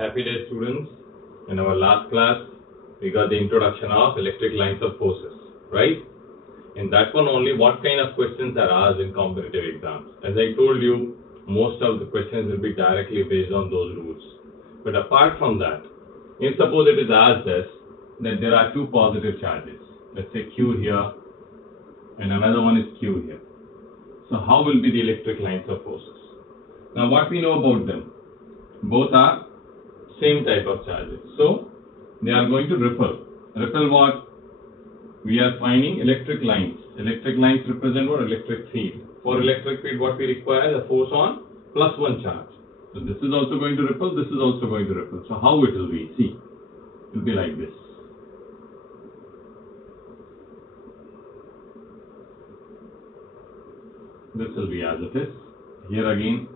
Happy day, students. In our last class, we got the introduction of electric lines of forces, right? In that one only, what kind of questions are asked in competitive exams? As I told you, most of the questions will be directly based on those rules. But apart from that, if suppose it is asked us that there are two positive charges, let's say Q here and another one is Q here. So how will be the electric lines of forces? Now what we know about them? Both are same type of charges. So they are going to repel. Repel what? We are finding electric lines. Electric lines represent what? Electric field. For electric field, what we require? The force on +1 charge. So this is also going to repel, this is also going to repel. So how it will be? See, it will be like this. This will be as it is. Here again,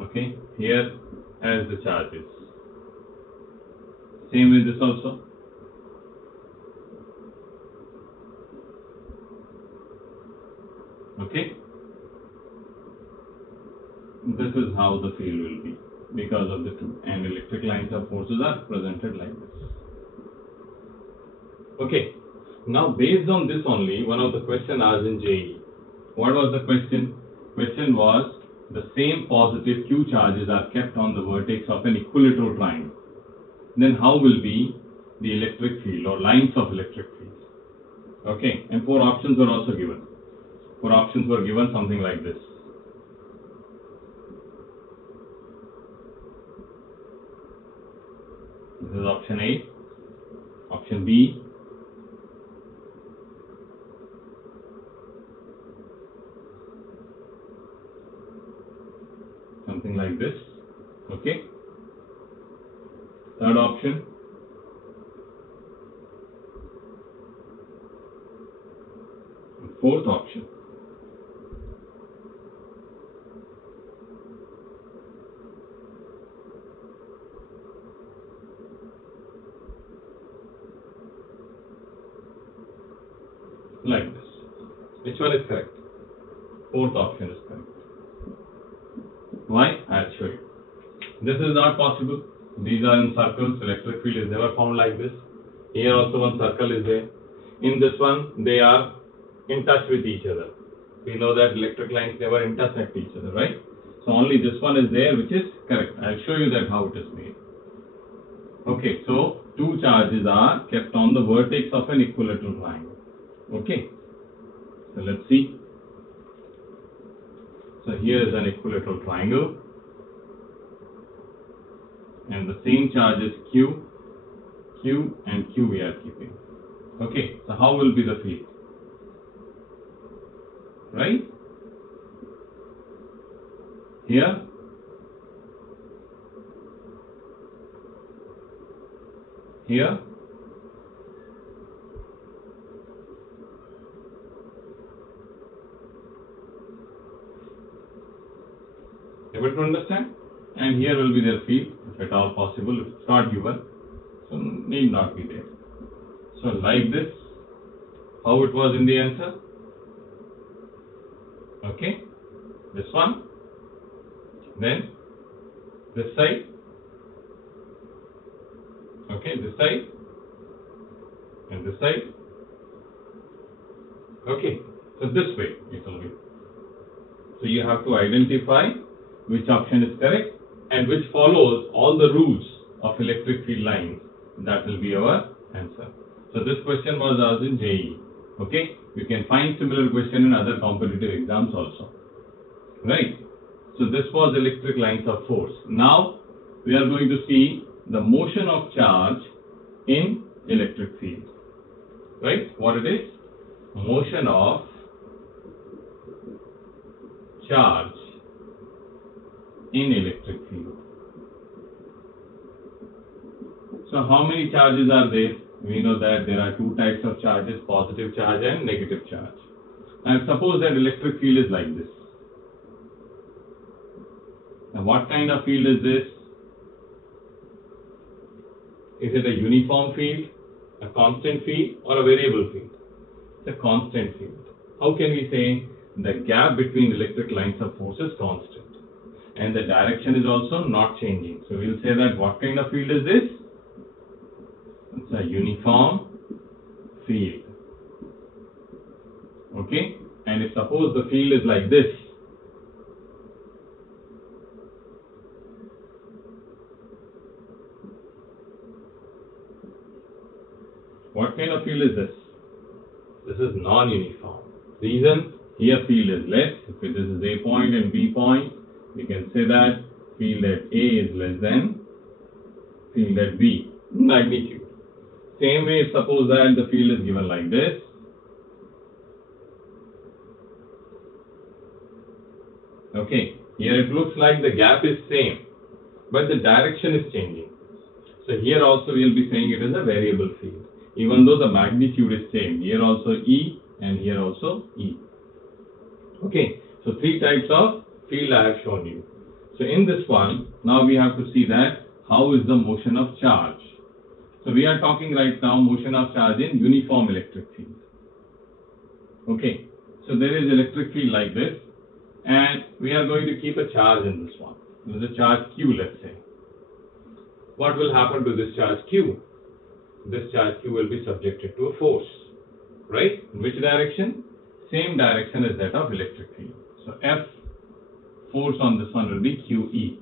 okay, here as the charges. Same with this also. Okay. This is how the field will be because of the two, and electric lines of forces are presented like this. Okay. Now based on this only, one of the question asked in JEE. What was the question? Question was, the same positive Q charges are kept on the vertex of an equilateral triangle. Then how will be the electric field or lines of electric field? Okay, and 4 options were also given. 4 options were given something like this. This is option A, option B, something like this. Okay. Third option, fourth option. Like this. Which one is correct? Fourth option is correct. Why? I'll show you. This is not possible. These are in circles. Electric field is never found like this. Here also one circle is there. In this one, they are in touch with each other. We know that electric lines never intersect each other, right? So only this one is there, which is correct. I'll show you that how it is made. Okay, so two charges are kept on the vertex of an equilateral triangle. Okay, so let's see. So here is an equilateral triangle, and the same charge is Q, Q and Q we are keeping. Okay, so how will be the field? Right? Here, here, able to understand? And here will be their field, if at all possible. If it's not given, so need not be there. So like this, how it was in the answer. Okay, this one, then this side, okay, this side, and this side. Okay, so this way it will be. So you have to identify which option is correct and which follows all the rules of electric field lines. That will be our answer. So this question was asked in JEE. Okay, you can find similar question in other competitive exams also. Right. So this was electric lines of force. Now we are going to see the motion of charge in electric field. Right? What it is? Motion of charge in electric field. So how many charges are there? We know that there are two types of charges, positive charge and negative charge. And suppose that electric field is like this. Now what kind of field is this? Is it a uniform field, a constant field, or a variable field? It's a constant field. How can we say the gap between electric lines of force is constant. And the direction is also not changing. So we'll say that what kind of field is this? It's a uniform field. Okay? And if suppose the field is like this, what kind of field is this? This is non-uniform. Reason, here field is less. If this is A point and B point, we can say that field at A is less than field at B, magnitude. Same way, suppose that the field is given like this. Okay, here it looks like the gap is same, but the direction is changing. So here also we will be saying it is a variable field. Even though the magnitude is same, here also E and here also E. Okay, so three types of field I have shown you. So in this one, now we have to see that how is the motion of charge. So we are talking right now motion of charge in uniform electric field. Okay, so there is electric field like this, and we are going to keep a charge in this one. There is a charge Q, let's say. What will happen to this charge Q? This charge Q will be subjected to a force, right? In which direction? Same direction as that of electric field. So F force on this one will be QE.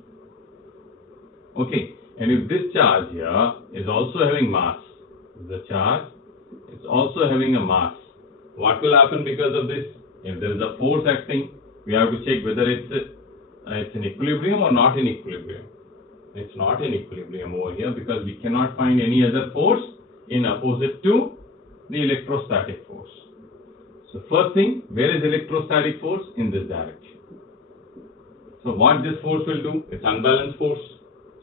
Okay, and if this charge here is also having mass, the charge is also having a mass, what will happen because of this? If there is a force acting, we have to check whether it's in equilibrium or not in equilibrium. It's not in equilibrium over here because we cannot find any other force in opposite to the electrostatic force. So first thing, where is electrostatic force? In this direction. So what this force will do? It's unbalanced force.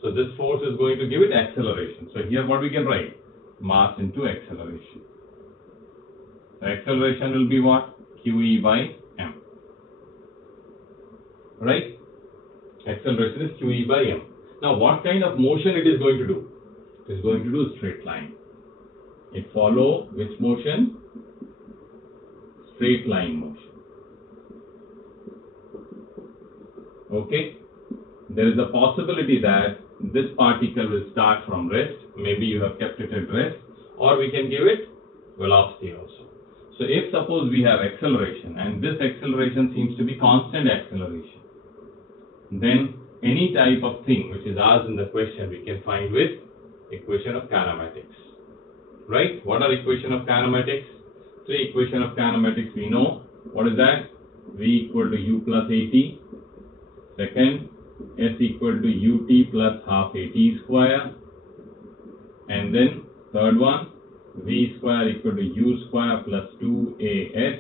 So this force is going to give it acceleration. So here what we can write? Mass into acceleration. The acceleration will be what? QE by M. Right? Acceleration is QE by M. Now what kind of motion it is going to do? It is going to do straight line. It follow which motion? Straight line motion. Okay? There is a possibility that this particle will start from rest. Maybe you have kept it at rest, or we can give it velocity also. So if suppose we have acceleration, and this acceleration seems to be constant acceleration, then any type of thing which is asked in the question we can find with equation of kinematics. Right? What are equation of kinematics? So equation of kinematics we know. What is that? V equal to U plus AT. Second, S equal to UT plus half AT square. And then third one, V square equal to U square plus 2AS.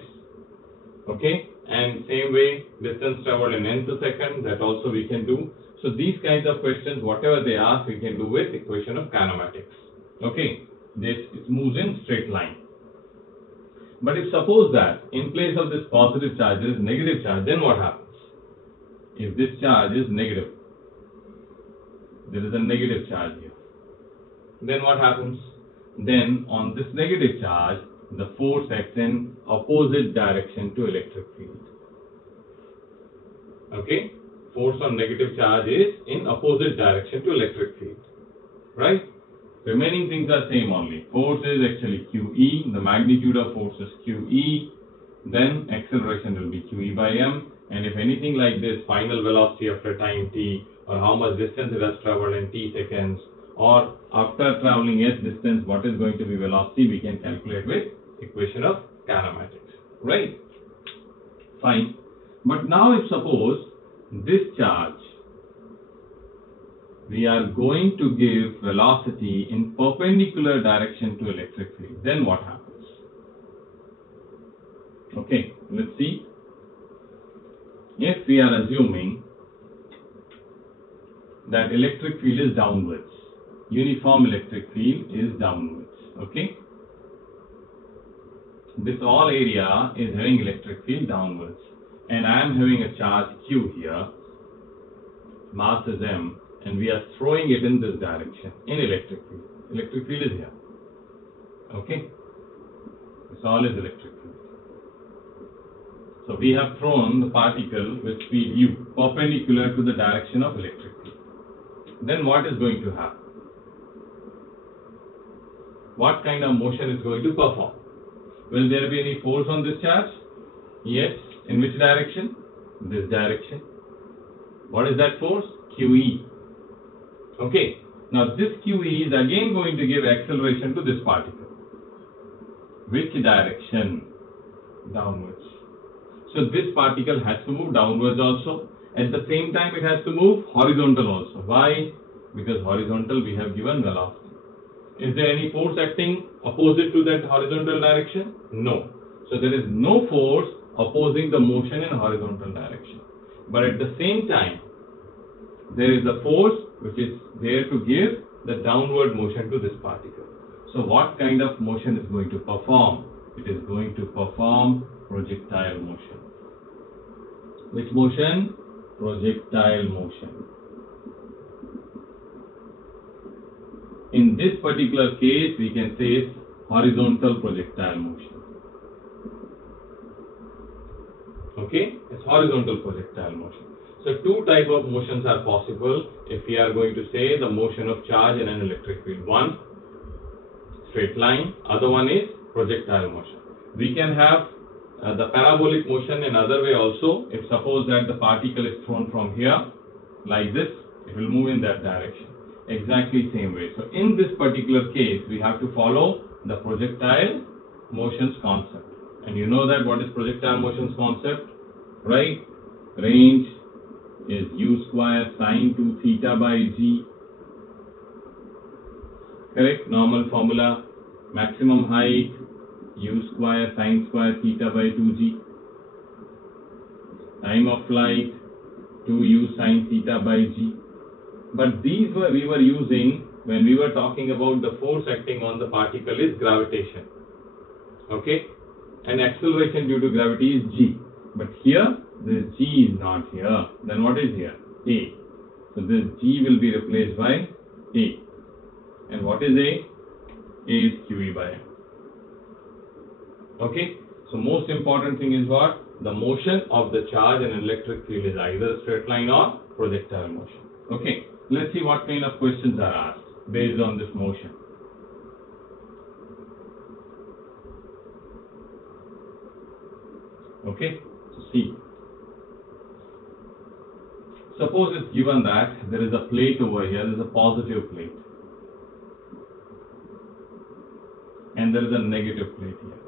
Okay? And same way, distance traveled in nth second, that also we can do. So these kinds of questions, whatever they ask, we can do with equation of kinematics. Okay? It moves in straight line. But if suppose that in place of this positive charge there is negative charge, then what happens? If this charge is negative, there is a negative charge here, then what happens? Then on this negative charge, the force acts in opposite direction to electric field. Okay? Force on negative charge is in opposite direction to electric field. Right? Remaining things are same only. Force is actually QE, the magnitude of force is QE, then acceleration will be QE by M, and if anything like this, final velocity after time t, or how much distance it has traveled in t seconds, or after traveling s distance, what is going to be velocity, we can calculate with equation of kinematics. Right? Fine. But now if suppose this charge, we are going to give velocity in perpendicular direction to electric field, then what happens? Okay, let's see. If we are assuming that electric field is downwards, uniform electric field is downwards, okay? This all area is having electric field downwards, and I am having a charge Q here, mass is M, and we are throwing it in this direction in electric field. Electric field is here. Okay? This all is electric field. So we have thrown the particle with speed u perpendicular to the direction of electric field. Then what is going to happen? What kind of motion is going to perform? Will there be any force on this charge? Yes. In which direction? This direction. What is that force? QE. Okay. Now this QE is again going to give acceleration to this particle. Which direction? Downwards. So this particle has to move downwards also. At the same time it has to move horizontal also. Why? Because horizontal we have given velocity. Is there any force acting opposite to that horizontal direction? No. So there is no force opposing the motion in horizontal direction. But at the same time, there is a force which is there to give the downward motion to this particle. So what kind of motion is going to perform? It is going to perform projectile motion. Which motion? Projectile motion. In this particular case, we can say it's horizontal projectile motion. Okay, it's horizontal projectile motion. So two type of motions are possible if we are going to say the motion of charge in an electric field. One, straight line. Other one is projectile motion. We can have the parabolic motion in other way also. If suppose that the particle is thrown from here like this, it will move in that direction. Exactly same way. So in this particular case, we have to follow the projectile motions concept. And you know that what is projectile motions concept, right? Range is u square sine 2 theta by g. Correct? Normal formula. Maximum height u square sine square theta by 2g. Time of flight 2u sine theta by g. But these we were using when we were talking about the force acting on the particle is gravitation. Okay? And acceleration due to gravity is g. But here, this g is not here. Then what is here? A. So this g will be replaced by a. And what is a? A is QE by m. Okay? So most important thing is what? The motion of the charge in an electric field is either straight line or projectile motion. Okay? Let's see what kind of questions are asked based on this motion. Okay, so see. Suppose it's given that there is a plate over here, there is a positive plate. And there is a negative plate here.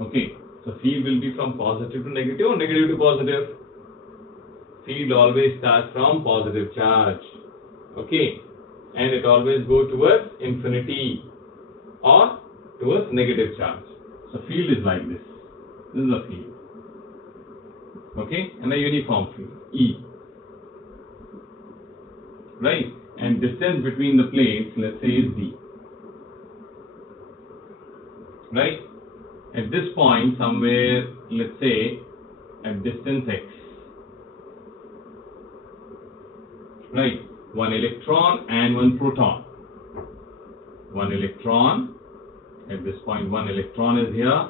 Okay, so field will be from positive to negative or negative to positive? Field always starts from positive charge. Okay, and it always goes towards infinity or towards negative charge. So field is like this. This is a field. Okay, and a uniform field, E. Right, and distance between the plates, let's say, is D. Right, at this point somewhere, let's say, at distance x. Right, one electron and one proton. One electron, at this point one electron is here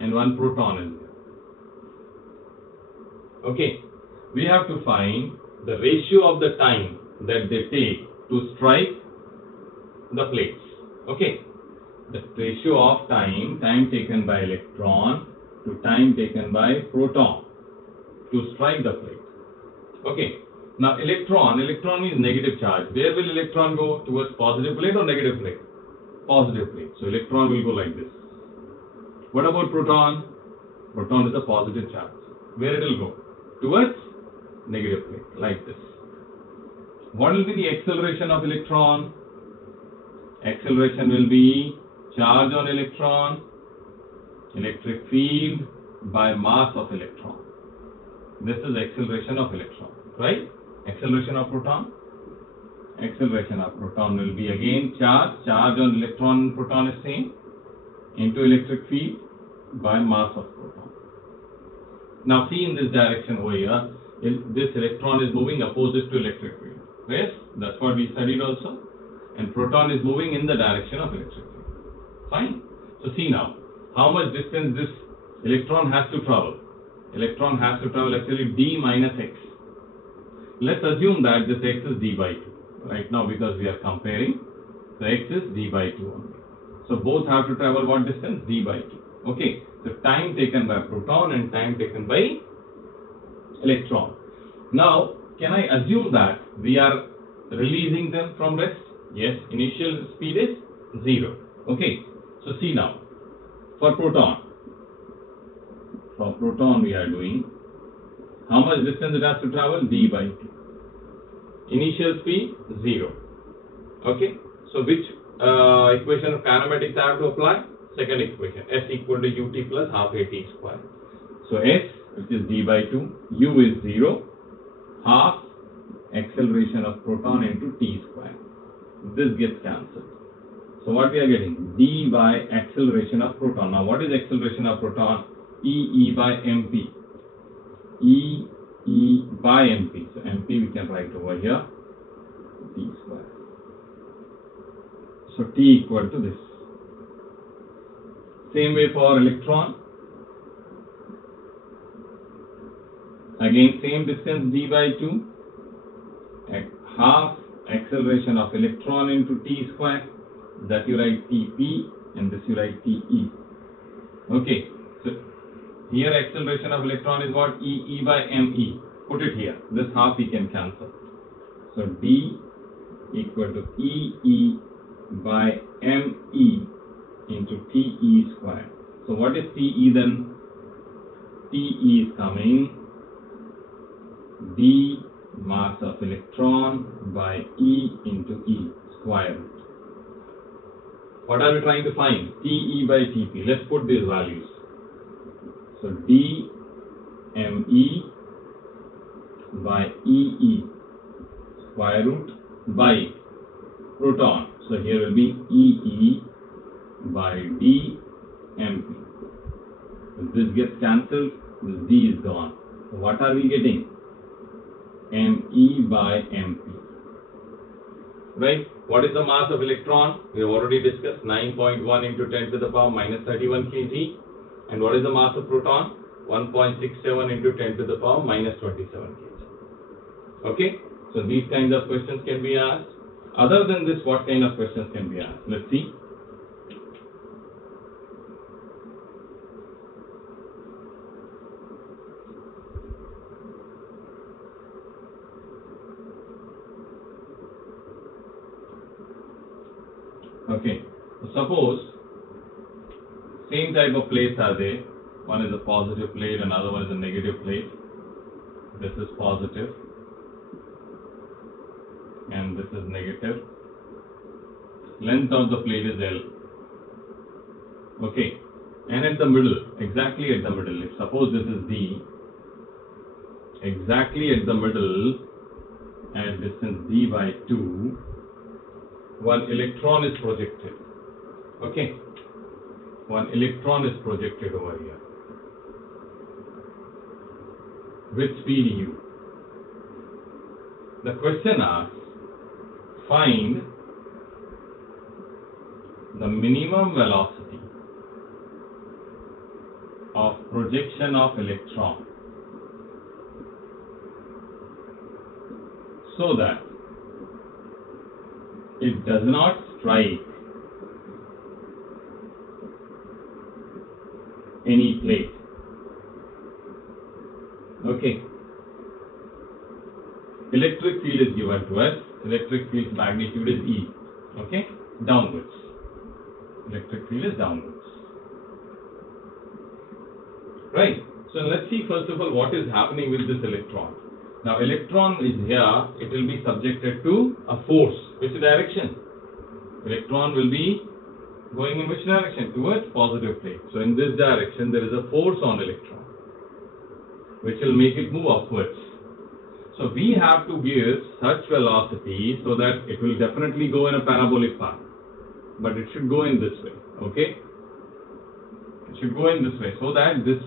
and one proton is here. Okay, we have to find the ratio of the time that they take to strike the plates. Okay, the ratio of time taken by electron to time taken by proton to strike the plate. Okay. Now electron means negative charge. Where will electron go? Towards positive plate or negative plate? Positive plate. So electron will go like this. What about proton? Proton is a positive charge. Where it will go? Towards negative plate, like this. What will be the acceleration of electron? Acceleration will be charge on electron, electric field by mass of electron. This is acceleration of electron, right? Acceleration of proton? Acceleration of proton will be again charge on electron and proton is same, into electric field by mass of proton. Now see in this direction over here, this electron is moving opposite to electric field. Yes, that's what we studied also. And proton is moving in the direction of electric field. Fine. So see now, how much distance this electron has to travel. Electron has to travel actually d minus x. Let's assume that this x is d by 2 right now because we are comparing. So x is d by 2 only. So both have to travel what distance? D by 2. Okay. So time taken by proton and time taken by electron. Now, can I assume that we are releasing them from rest? Yes. Initial speed is 0. Okay. So see now. For proton we are doing, how much distance it has to travel? D by 2. Initial speed 0. Okay. So which equation of kinematics I have to apply? Second equation, S equal to ut plus half at square. So S, which is d by 2, u is 0, half acceleration of proton into t square. This gets cancelled. So what we are getting? d by acceleration of proton. Now what is acceleration of proton? E by mp. E by mp. So mp we can write over here, t square. So T equal to this. Same way for electron. Again same distance d by 2. Half acceleration of electron into t square. That you write Tp and this you write Te. Okay. So here acceleration of electron is what? E by me. Put it here. This half we can cancel. So d equal to E by me into Te square. So what is Te then? Te is coming d mass of electron by E into E square root. What are we trying to find? Te by Tp. Let's put these values. So d me by E square root by proton. So here will be E by d mp. If this gets cancelled, this d is gone. So what are we getting? Me by mp. Right? What is the mass of electron? We have already discussed 9.1 into 10 to the power minus 31 kg. And what is the mass of proton? 1.67 into 10 to the power minus 27 kg. Okay? So these kinds of questions can be asked. Other than this, what kind of questions can be asked? Let's see. Okay, so suppose same type of plates are there. One is a positive plate, another one is a negative plate. This is positive and this is negative. Length of the plate is L. Okay, and at the middle, exactly at the middle, if suppose this is D, exactly at the middle at distance D by 2, one electron is projected. Okay, one electron is projected over here with speed u. The question asks, find the minimum velocity of projection of electron so that it does not strike any plate. Okay. Electric field is given to us. Electric field's magnitude is E. Okay. Downwards. Electric field is downwards. Right. So let's see first of all what is happening with this electron. Now electron is here. It will be subjected to a force. Which direction? Electron will be going in which direction? Towards positive plate. So in this direction there is a force on electron which will make it move upwards. So we have to give such velocity so that it will definitely go in a parabolic path. But it should go in this way. Okay? It should go in this way so that this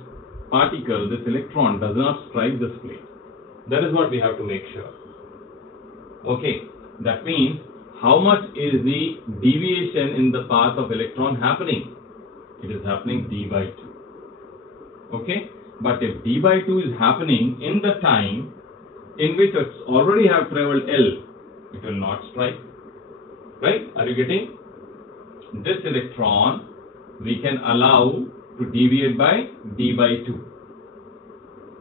particle, this electron does not strike this plate. That is what we have to make sure. Okay, that means how much is the deviation in the path of electron happening? it is happening d by 2. Okay? But if d by 2 is happening in the time in which it's already have traveled L, it will not strike. Right? Are you getting? This electron we can allow to deviate by d by 2.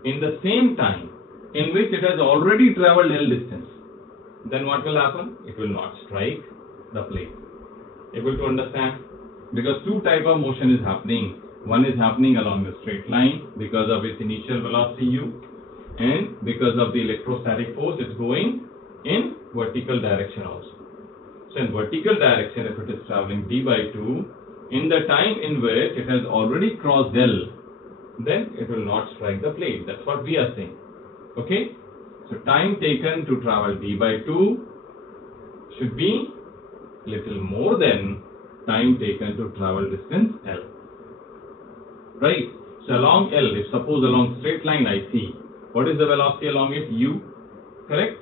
In the same time in which it has already traveled L distance, then what will happen? It will not strike the plane. Able to understand? Because two type of motion is happening. One is happening along the straight line because of its initial velocity u, and because of the electrostatic force it's going in vertical direction also. So in vertical direction, if it is traveling d by 2, in the time in which it has already crossed L, then it will not strike the plane. That's what we are saying. Okay? So time taken to travel d by 2 should be little more than time taken to travel distance L. Right? So along L, if suppose along straight line I see, what is the velocity along it? U. Correct?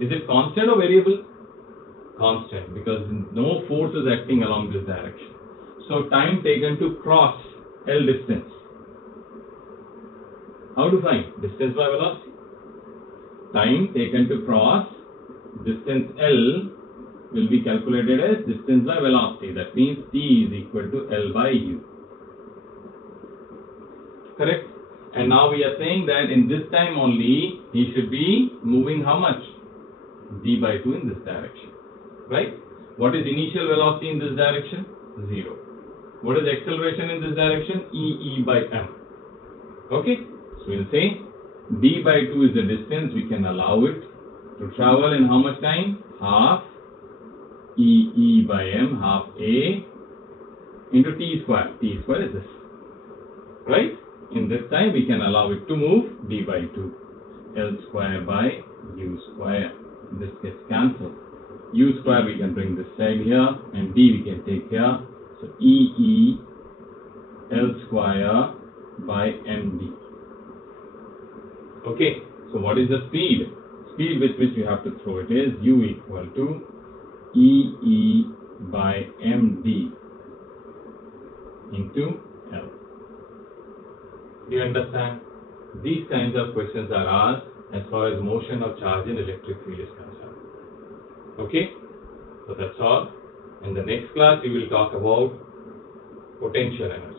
Is it constant or variable? Constant, because no force is acting along this direction. So time taken to cross L distance. How to find? Distance by velocity. Time taken to cross distance L will be calculated as distance by velocity. That means T is equal to L by U. Correct? And now we are saying that in this time only, he should be moving how much? D by 2 in this direction. Right? What is initial velocity in this direction? 0. What is acceleration in this direction? E by m. Okay? So we'll say d by 2 is the distance we can allow it to travel in how much time? Half E by m, half a into t square. T square is this. Right? In this time we can allow it to move d by 2. L square by u square. This gets cancelled. U square we can bring this side here, and d we can take here. So E L square by md. Okay, so what is the speed? Speed with which you have to throw it is u equal to E by md into L. Do you understand? These kinds of questions are asked as far as motion of charge in electric field is concerned. Okay, so that's all. In the next class we will talk about potential energy.